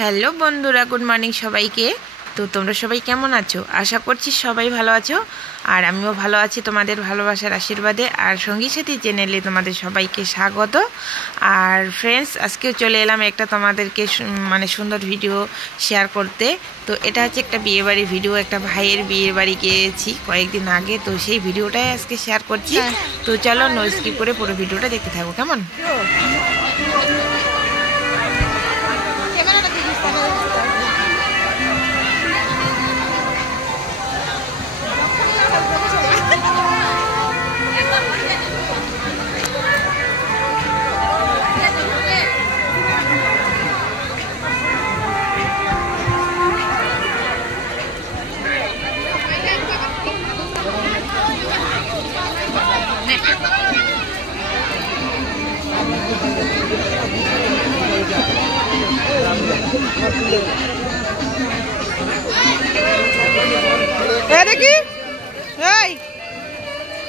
Hello বন্ধুরা, good morning সবাইকে। তো তোমরা সবাই কেমন আছো? আশা করছি সবাই ভালো আছো, আর আমিও ভালো আছি তোমাদের ভালোবাসার আশীর্বাদে। আর সঙ্গী সাথী চ্যানেলে তোমাদের সবাইকে স্বাগত। আর ফ্রেন্ডস, আজকেও চলে এলাম একটা তোমাদেরকে সুন্দর ভিডিও শেয়ার করতে। তো এটা হচ্ছে একটা বিয়েবাড়ির ভিডিও, একটা ভাইয়ের বিয়ে বাড়ি গিয়েছি কয়েকদিন আগে, তো সেই ভিডিওটাই আজকে শেয়ার করছি। তো চলো নো স্কিপ করে পুরো ভিডিওটা দেখতে থাকো, কেমন?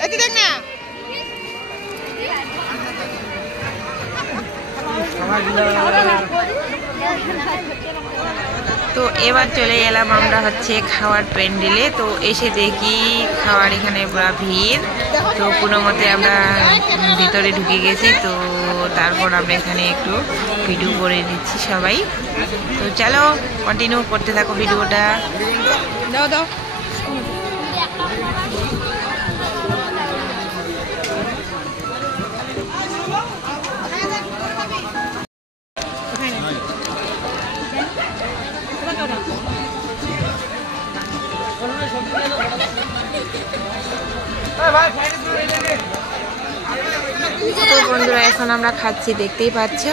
দেখি দেখ না। তো এবার চলে এলাম আমরা হচ্ছে খাওয়ার প্যান্ডেলে। তো এসে দেখি খাওয়ার এখানে পুরো ভিড়। তো কোনো মতে আমরা ভিতরে ঢুকে গেছি। তো তারপর আমরা এখানে একটু ভিডিও করে নিচ্ছি সবাই। তো চলো কন্টিনিউ করতে থাকো ভিডিওটা। দাও দাও। তো বন্ধুরা, এখন আমরা খাচ্ছি, দেখতেই পাচ্ছ।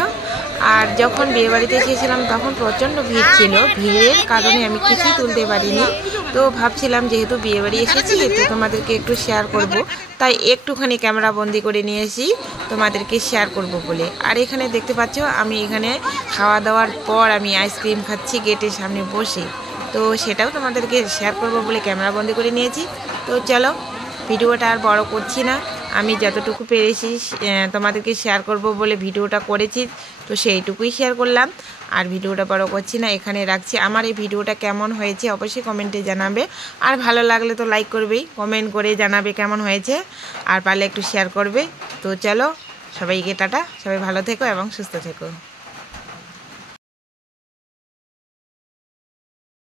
আর যখন বিয়ে বাড়িতে এসেছিলাম তখন প্রচণ্ড ভিড় ছিল, ভিড়ের কারণে আমি কিছুই তুলতে পারিনি। তো ভাবছিলাম যেহেতু বিয়ে বাড়ি এসেছি তো তোমাদেরকে একটু শেয়ার করব, তাই একটুখানি ক্যামেরা বন্দি করে নিয়েছি তোমাদেরকে শেয়ার করব বলে। আর এখানে দেখতে পাচ্ছ আমি এখানে খাওয়া দাওয়ার পর আমি আইসক্রিম খাচ্ছি গেটের সামনে বসে। তো সেটাও তোমাদেরকে শেয়ার করব বলে ক্যামেরা বন্দি করে নিয়েছি। তো চলো ভিডিওটা আর বড় করছি না, আমি যতটুকু পেরেছি তোমাদেরকে শেয়ার করব বলে ভিডিওটা করেছি, তো সেইটুকুই শেয়ার করলাম। আর ভিডিওটা বড় করছি না, এখানে রাখছি। আমার এই ভিডিওটা কেমন হয়েছে অবশ্যই কমেন্টে জানাবে, আর ভালো লাগলে তো লাইক করবেই, কমেন্ট করে জানাবে কেমন হয়েছে, আর পারলে একটু শেয়ার করবে। তো চলো সবাইকে টাটা, সবাই ভালো থেকো এবং সুস্থ থেকো।